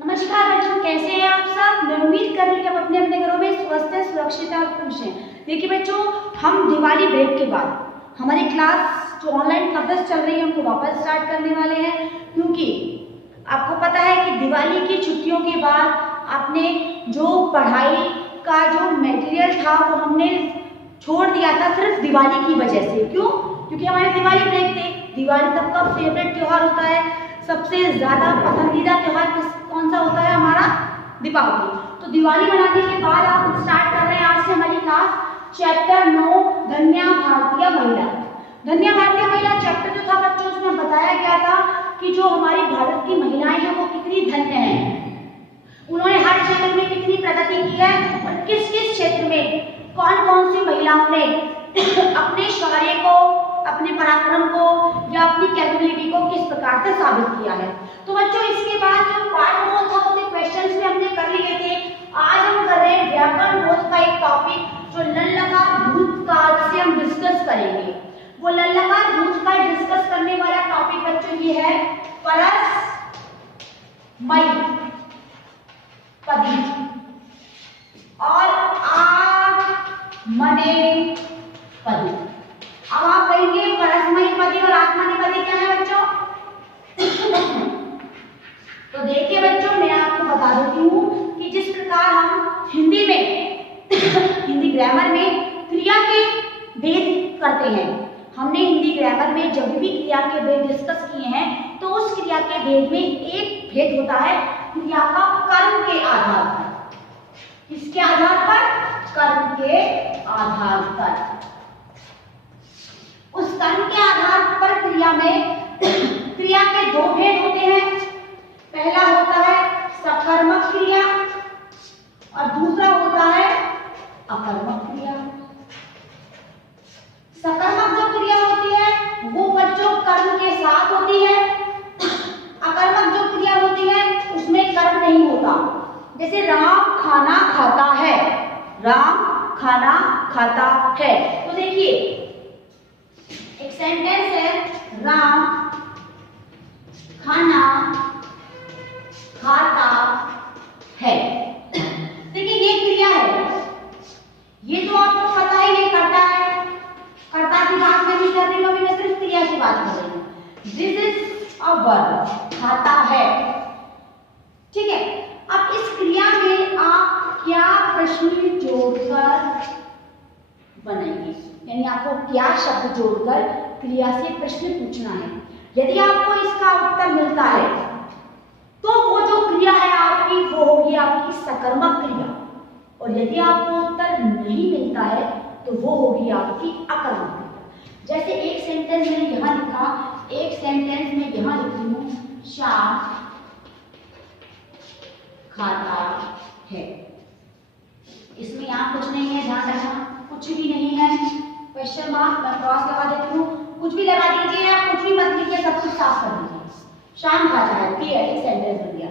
नमस्कार बच्चों, कैसे हैं आप सब। मैं उम्मीद कर रही हूँ कि आप अपने अपने घरों में स्वस्थ हैं, सुरक्षित हैं और खुश हैं। देखिए बच्चों, हम दिवाली ब्रेक के बाद हमारी क्लास जो ऑनलाइन क्लासेस चल रही है उनको वापस स्टार्ट करने वाले हैं, क्योंकि आपको पता है कि दिवाली की छुट्टियों के बाद आपने जो पढ़ाई का जो मटेरियल था वो हमने छोड़ दिया था सिर्फ दिवाली की वजह से। क्यों? क्योंकि हमारे दिवाली ब्रेक थे। दिवाली सबका फेवरेट त्यौहार होता है, सबसे ज्यादा पसंदीदा त्यौहार कौन सा होता है? हमारा दीपावली। तो दिवाली मनाने के बाद आप स्टार्ट कर रहे हैं आज से हमारी क्लास चैप्टर 9 धन्या भारतीय महिला। धन्या भारतीय महिला चैप्टर जो था बच्चों, उसमें बताया गया था कि जो हमारी भारत की महिलाएं हैं वो कितनी धन्य हैं, उन्होंने हर क्षेत्र में कितनी प्रगति की है और किस किस क्षेत्र में कौन कौन सी महिलाओं ने अपने शौर्य को, अपने पराक्रम को या अपनी कैपेबिलिटी को किस प्रकार से साबित किया है। तो बच्चों, इसके बाद जो पार्ट 2 था उसके क्वेश्चंस भी हमने कर लिए थे। आज हम कर रहे हैं व्याकरण बोध का एक टॉपिक जो लल्लकार भूतकाल से हम डिस्कस करेंगे। वो लल्लकार भूतकाल डिस्कस करने वाला टॉपिक बच्चों ये है परस्मैपदी और आत्मनेपदी। अब आप कहेंगे परस्मैपदी और आत्मनेपदी क्या है बच्चों? तो देखिए बच्चों, मैं आपको बता देती हूँ कि जिस प्रकार हम हिंदी में हिंदी ग्रामर में क्रिया के भेद करते हैं, हमने हिंदी ग्रामर में जब भी क्रिया के भेद डिस्कस किए हैं तो उस क्रिया के भेद में एक भेद होता है क्रिया का कर्म के आधार पर। किसके आधार पर? कर्म के आधार पर। उस कर्म के आधार पर क्रिया में क्रिया के दो भेद होते हैं। पहला होता है सकर्मक क्रिया और दूसरा होता है अकर्मक क्रिया। सकर्मक जो क्रिया होती है वो बच्चों कर्म के साथ होती है। अकर्मक जो क्रिया होती है उसमें कर्म नहीं होता। जैसे राम खाना खाता है, राम खाना खाता है। तो देखिए एक सेंटेंस है, राम खाना खाता है। देखिए ये क्रिया है, ये तो आपको पता है ये करता है। कर्ता की बात नहीं कर रही हूं, अभी मैं सिर्फ क्रिया की बात कर रही हूं। दिस इज अ वर्ब, खाता है। ठीक है, अब इस क्रिया में आप क्या प्रश्न जोड़कर बनाएंगे, यानी आपको क्या शब्द जोड़कर क्रिया से प्रश्न पूछना है। यदि आपको इसका उत्तर मिलता है तो वो जो क्रिया है आपकी वो होगी आपकी सकर्मक क्रिया, और यदि आपको उत्तर नहीं मिलता है तो वो होगी आपकी अकर्मक क्रिया। जैसे एक सेंटेंस में यहां लिखा, एक सेंटेंस में यहां लिखी हूं श्याम खाता है। इसमें यहां कुछ नहीं है, ध्यान रखना, कुछ भी नहीं है। क्वेश्चन मार्क मैं क्रॉस लगा देती हूँ, कुछ भी लगा दीजिए, आप कुछ भी मत लिखिए, सब कुछ साफ कर दीजिए। शाम खाता है, क्लियर, एक सेंटेंस बन गया।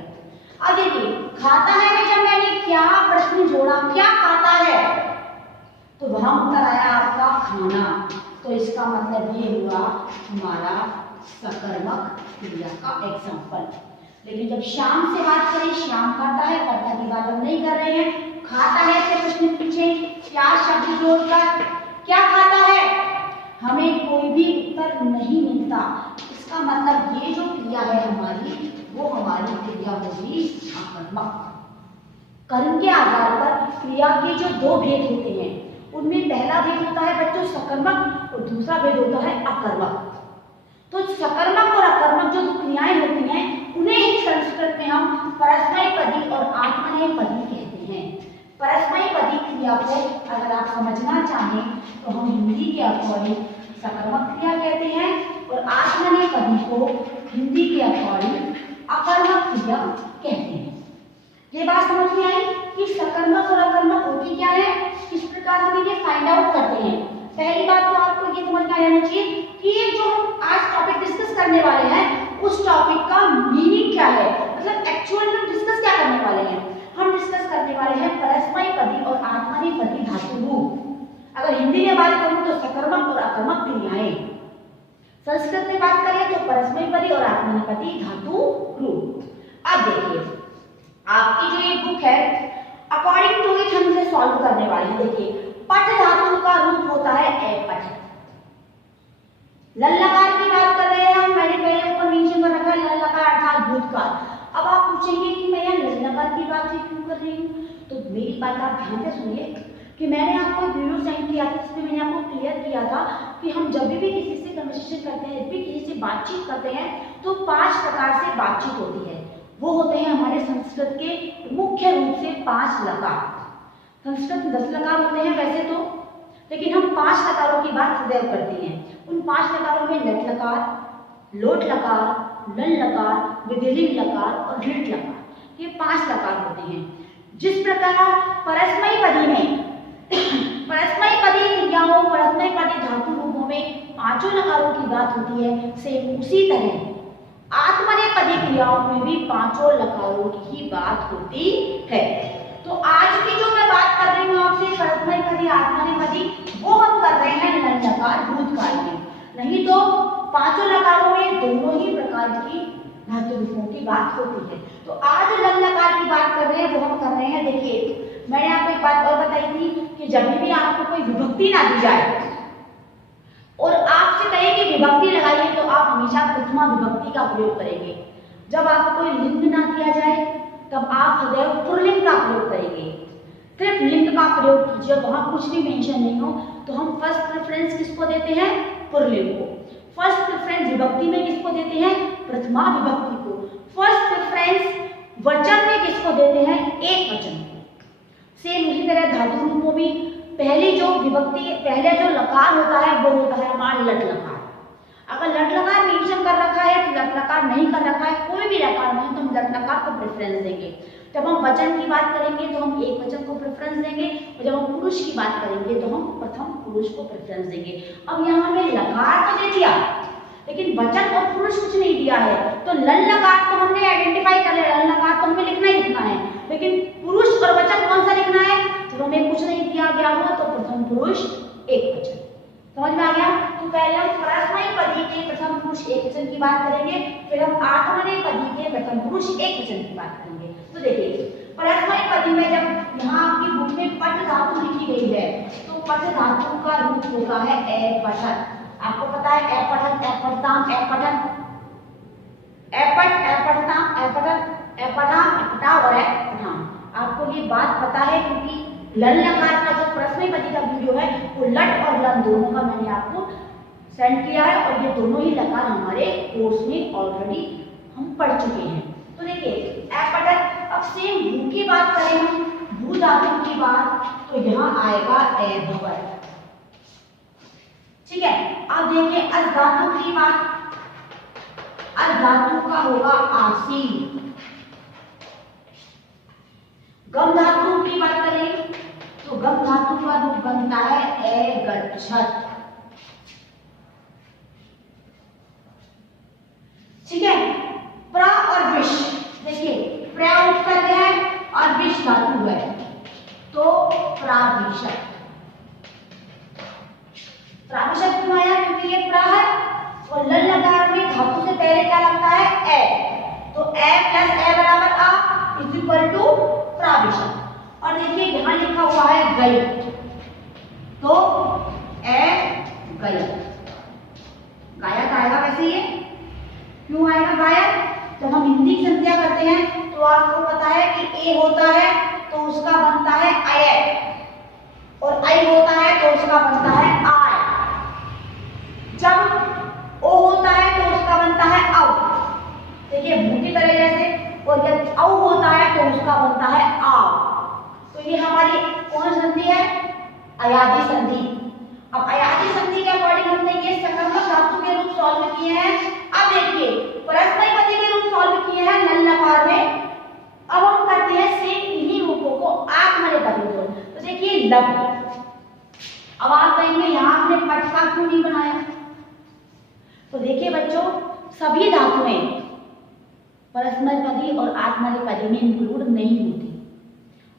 अब देखिए खाता है में जब मैंने क्या प्रश्न जोड़ा, क्या खाता है, तो वहां उत्तर आया आपका खाना। तो इसका मतलब ये हुआ हमारा सकर्मक क्रिया का एग्जाम्पल। लेकिन जब शाम से बात करें, शाम खाता है, कर्ता की बात हम नहीं कर रहे हैं, खाता है से प्रश्न पूछे क्या शब्द जोड़कर, क्या खाता है, हमें कोई भी उत्तर नहीं मिलता। इसका मतलब ये जो क्रिया है हमारी, वो हमारी क्रिया होगी अकर्मक। कर्म के आधार पर क्रिया के जो दो भेद होते हैं उनमें पहला भेद होता है बच्चों सकर्मक और दूसरा भेद होता है अकर्मक। तो सकर्मक और अकर्मक जो क्रियाएं होती हैं उन्हें ही संस्कृत में हम परस्मैपदी और आत्मनेपदी कहते हैं। परस्मैपदी क्रिया को अगर आप समझना चाहें तो हम हिंदी के अकॉर्डिंग सकर्मक क्रिया कहते हैं और आत्मनेपदी को हिंदी के अकॉर्डिंग अकर्मक क्रिया कहते हैं। ये बात समझ में आई कि सकर्मक और अकर्मक होती क्या है, किस प्रकार हम इन्हें फाइंड आउट करते हैं। पहली बात तो आपको ये समझ में आ जाना चाहिए कि ये जो हम आज टॉपिक डिस्कस करने वाले हैं उस टॉपिक का मीनिंग क्या है, मतलब एक्चुअल में डिस्कस क्या करने वाले हैं। हम डिस्कस करने वाले हैं परस्मैपदी और आत्मनेपदी धातु रूप। अगर हिंदी में बात करूं तो सकर्मक और अकर्मक क्रियाएं, संस्कृत में बात करें तो परस्मैपदी और आत्मनेपदी धातु रूप। अब देखिए आपकी जो ये बुक है अकॉर्डिंग टू इट हम इसे सॉल्व करने वाले हैं। देखिए, पठ धातु का रूप होता है ए पठ। लल लकार की बात कर रहे हैं हम, मैंने पहले ऊपर नीचे कर रखा है लल लकार अर्थात भूतकाल। अब आप पूछेंगे कि मैं यहाँ लल लकार की बात ही क्यों कर रही हूँ, तो मेरी बात आप ध्यान से सुनिए कि मैंने आपको एक वीडियो सेंड किया था जिसमें मैंने आपको क्लियर किया था कि हम जब भी किसी से कन्वर्सेशन करते हैं, जब भी किसी से बातचीत करते हैं तो 5 प्रकार से बातचीत होती है। वो होते हैं हमारे संस्कृत के मुख्य रूप से 5 लकार। संस्कृत में 10 लकार होते हैं वैसे तो, लेकिन हम 5 लकारों की बात सदैव करते हैं। उन 5 लकारों में लट लकार, लोट लकार, लल लकार, विधिलिंग लकार और लिट लकार, ये 5 लकार होते हैं। जिस प्रकार परस्मयी पदी में परस्मयी पदी क्रियाओं, परस्मयी पदी धातु रूपों में 5 लकारों की बात होती है, सेम उसी तरह आत्मनेपदी क्रियाओं में भी 5 लकारों की बात होती है। तो आज की जो मैं बात कर रही हूँ आपसे परस्मयी आत्मनेपदी, वो हम कर रहे हैं लल लकार भूतकाल में। नहीं तो 5 लकारों में दोनों ही प्रकार की धातु रूपों की बात होती है। तो आज लल लकार की बात कर रहे हैं, वो हम कर रहे हैं। देखिए, मैंने आपको एक बात और बताई थी कि जब भी आपको कोई विभक्ति ना दी जाए और आपसे कहे कि विभक्ति लगाइए तो आप हमेशा प्रथमा विभक्ति का प्रयोग करेंगे। जब आपको कोई लिंग ना दिया जाए तब आप सदैव पुल्लिंग का प्रयोग करेंगे। सिर्फ लिंग का प्रयोग कीजिए, वहां कुछ भी मेंशन नहीं हो तो हम फर्स्ट प्रेफरेंस किसको देते हैं, पुल्लिंग को। फर्स्ट प्रेफरेंस विभक्ति में किसको देते हैं, प्रथमा विभक्ति को। फर्स्ट प्रेफरेंस वचन में किसको देते हैं, एक वचन को। सेम उसी तरह धातु रूपों में पहले जो विभक्ति, पहले जो लकार होता है वो होता है हमारा लट लकार। अगर लट लकार मेंशन कर रखा है तो लट लकार नहीं कर रखा है, कोई भी लकार नहीं तो हम लट लकार को प्रेफरेंस देंगे। जब हम वचन की बात करेंगे तो हम एक वचन को प्रेफरेंस देंगे, और जब हम पुरुष की बात करेंगे तो हम प्रथम पुरुष को प्रेफरेंस देंगे। अब यहाँ हमें लकार तो दे दिया लेकिन वचन और पुरुष कुछ नहीं दिया है, तो लल लकार तो हमने आइडेंटिफाई कर लिया, लल लकार तो हमें लिखना ही लिखना है, लेकिन पुरुष और वचन कौन सा लिखना है, जब हमें कुछ नहीं दिया गया हुआ तो प्रथम पुरुष एक वचन। समझ में आ गया? तो पहले हम परस्मयी पदी के प्रथम पुरुष एक वचन की बात करेंगे, फिर हम आत्मनेपदी के प्रथम पुरुष एक वचन की बात करेंगे। तो देखिए, परस्मयी पदी में जब यहाँ आपकी बुक में पठ धातु लिखी गई है तो पठ धातु का रूप होता है ए पठन। आपको पता है ए पठन, ए पठताम, ए पठन, ए पठ, ए पठताम, ए पठन, ए पठाम, ए पठाव और ए पठाम। आपको ये बात पता है क्योंकि लल लकार का जो परस्मयी पदी का वीडियो है वो लट और लन दोनों का मैंने आपको सेंड किया है, और ये दोनों ही लकार हमारे कोर्स में ऑलरेडी हम पढ़ चुके हैं। तो देखिए, ए पठन। अब सेम भू की बात करें हम, भू धातु की बात, तो यहाँ आएगा ए भवन। ठीक है। अब देखिए अज धातु की बात, अज धातु का होगा आसीन। गम धातु की बात करें तो गम धातु का रूप बनता है ए गच्छत। ठीक है। प्र और विष, देखिए प्र उपसर्ग है और विष धातु है तो प्राविशत। प्राविशत क्यों आया, क्योंकि ये प्र है और लल लकार में धातु से पहले क्या लगता है ए, तो ए प्लस ए बराबर आ इज इक्वल टू प्राविशत। और देखिए यहाँ लिखा हुआ है गई, तो ए गई, गायक आएगा। वैसे ये क्यों आएगा गायक, जब हम हिंदी की संख्या करते हैं तो आपको पता है कि ए होता है तो उसका बनता है अय, और आई होता है तो उसका बनता है आय। जब ओ होता है तो उसका बनता है औ, देखिए भू की तरह जैसे, और जब औ होता है तो उसका बनता है आव। तो ये हमारी कौन संधि है, अयादी संधि। अब अयादी संधि के अकॉर्डिंग हमने ये सकर्मक धातु के रूप सॉल्व किए हैं। अब देखिए परस्मयी पदी के रूप सॉल्व किए हैं लल लकार में। अब हम करते हैं सेम इन्हीं रूपों को आत्मनेपदी में। तो देखिए लब, अब आप कहेंगे यहाँ आपने पठ का क्यों नहीं बनाया, तो देखिए बच्चों सभी धातुएं परस्मयी और आत्मनेपदी में इंक्लूड नहीं होती।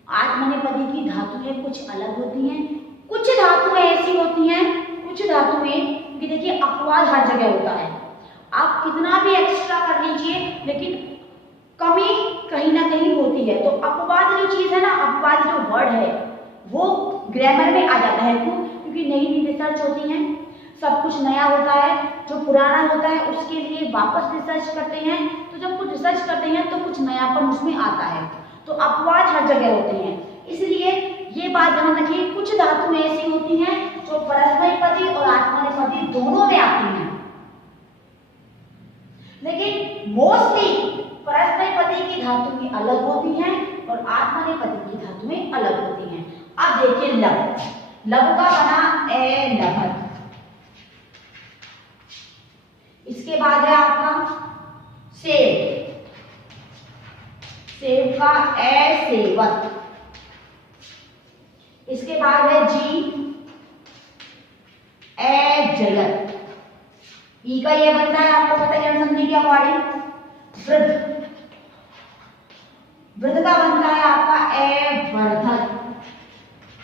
आत्मनेपदी की धातुएं कुछ अलग होती हैं, कुछ धातुएं ऐसी होती हैं, कुछ धातुएं कि देखिए अपवाद हर जगह होता है, आप कितना भी एक्स्ट्रा कर लीजिए लेकिन कमी कहीं ना कहीं होती है। तो तो अपवाद जो चीज है ना, अपवाद जो वर्ड है वो ग्रामर में आ जाता है। क्यों? क्योंकि नई नई रिसर्च होती है, सब कुछ नया होता है, जो पुराना होता है उसके लिए वापस रिसर्च करते हैं। तो जब कुछ रिसर्च करते हैं तो कुछ नयापन उसमें आता है। तो अपवाद हर जगह होते हैं, इसलिए ये बात ध्यान रखिए। कुछ धातुएं ऐसी होती हैं जो परस्मैपदी और आत्मनेपदी दोनों में आती हैं, लेकिन मोस्टली परस्मैपदी की धातुएं अलग होती हैं और आत्मनेपदी की धातुएं अलग होती हैं। अब देखिए लब, लब का बना ए लभत, इसके बाद है आपका सेव, सेव का ए सेवत, इसके बाद है जी ए जलत, ई का ये बनता है आपको पता है संधि के अकॉर्डिंग वृद्ध, वृद्ध का बनता है आपका ए वर्धक।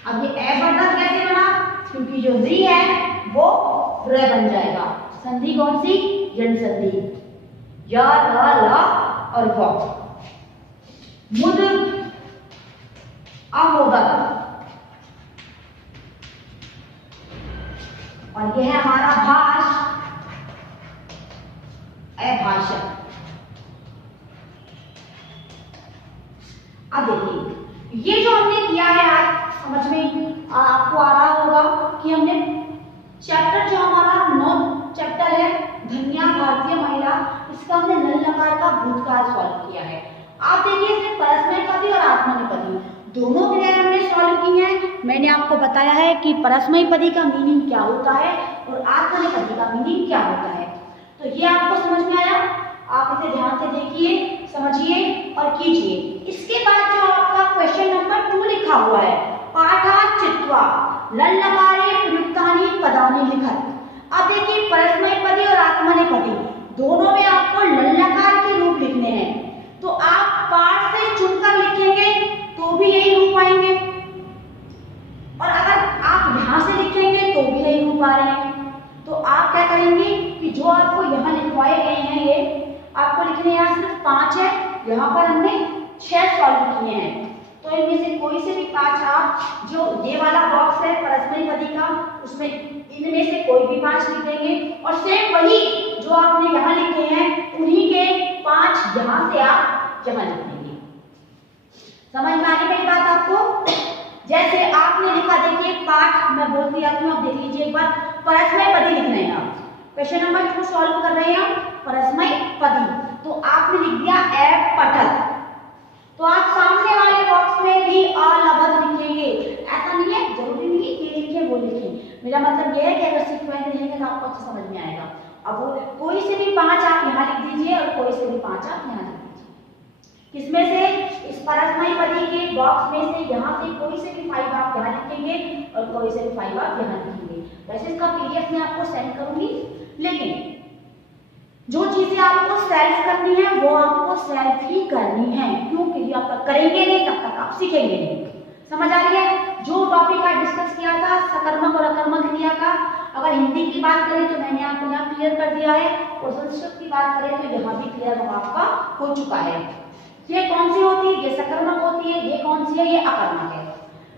अब ये ए वर्धक कैसे बना? क्योंकि जो री है वो र बन जाएगा। संधि कौन सी? यण संधि, य र ल और व। मुद अमोदक, और यह है हमारा भाष अभाषक। अब देखिए ये जो हमने किया है आज समझ में आपको आ रहा होगा कि हमने चैप्टर जो हमारा 9 चैप्टर है धन्या भारतीय महिला, इसका हमने नल नकार का भूतकाल सॉल्व किया है। आप देखिए इसमें परस्मैपदी और आत्मनेपदी दोनों क्रियाएं हमने सॉल्व की हैं। मैंने आपको बताया है कि परस्मैपदी का मीनिंग क्या होता है और आत्मनेपदी का मीनिंग क्या होता है। तो ये आपको समझ में आया? आप इसे ध्यान से देखिए, समझिए और कीजिए। इसके बाद जो आपका क्वेश्चन नंबर 2 लिखा हुआ है, पाठा चित्वा लल नकारे प्रयुक्तानि पदानि लिखत। अब देखिए परस्मैपदी और आत्मनेपदी दोनों में आपको लल नकार के रूप लिखने हैं, तो आप पाठ से चुनकर लिखेंगे तो भी यही रूप आएंगे, और अगर आप यहां से लिखेंगे तो भी यही रूप आ रहे हैं। तो आप क्या करेंगे कि जो आपको यहाँ लिखवाए गए हैं ये आपको लिखने यहाँ सिर्फ 5 है, यहाँ पर हमने 6 सॉल्व किए हैं। तो इनमें से कोई से भी 5 आप जो ये वाला बॉक्स है परस्मैपदी का उसमें इनमें से कोई भी 5 लिख देंगे, और सेम वही जो आपने यहाँ लिखे हैं उन्हीं के 5 यहाँ से आप यहाँ लिख देंगे। समझ में आ गई मेरी बात आपको? जैसे आपने लिखा, देखिए पाठ मैं बोलती आती हूँ, आप देख लीजिए एक बार। परस्मैपदी लिख रहे हैं आप, क्वेश्चन नंबर 2 सॉल्व कर रहे हैं परस्मैपदी, तो आपने लिख दिया ए पटल, तो आप सामने वाले बॉक्स में भी अलबद लिखेंगे। ऐसा नहीं है, जरूरी नहीं है ये लिखे वो लिखे, मेरा मतलब ये है कि अगर सीक्वेंस लिखेंगे तो आपको अच्छा समझ में आएगा। अब कोई से भी 5 आप यहाँ लिख दीजिए और कोई से भी 5 आप यहाँ लिख दीजिए। किसमें से? इस परस्मैपदी के बॉक्स में से यहाँ से कोई से भी 5 आप यहाँ लिखेंगे और कोई से भी 5 आप यहाँ लिखेंगे। वैसे इसका पीडीएफ मैं आपको सेंड करूंगी, लेकिन जो चीजें आपको सेल्फ करनी है वो आपको सेल्फ ही करनी है, क्योंकि आप करेंगे नहीं तब तक आप सीखेंगे नहीं। समझ आ रही है? जो टॉपिक का डिस्कस किया था सकर्मक और अकर्मक क्रिया का, अगर हिंदी की बात करें तो मैंने आपको यहाँ क्लियर कर दिया है, और संस्कृत की बात करें तो यहाँ भी क्लियर आपका हो चुका है। ये कौन सी होती है? ये सकर्मक होती है। ये कौन सी है? ये अकर्मक है।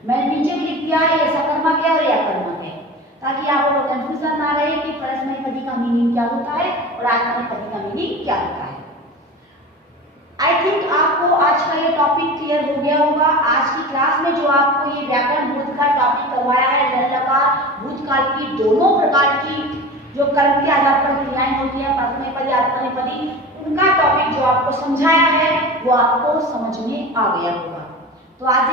मैंने नीचे भी लिख दिया है, ये सकर्मक है और ये अकर्मक है, ताकि आपको कंफ्यूजन ना रहे कि परस्मैपदी का मीनिंग क्या होता है और आत्मनेपदी का मीनिंग क्या होता है। आई थिंक आपको आज का ये टॉपिक क्लियर हो गया होगा। आज की क्लास में जो आपको ये व्याकरण भूतकाल टॉपिक करवाया है, लल लकार भूतकाल की दोनों प्रकार की जो कर्म के आधार पर क्रियाएं होती है परस्मैपदी आत्मनेपदी, उनका टॉपिक जो आपको समझाया है वो आपको समझ में आ गया होगा। तो आज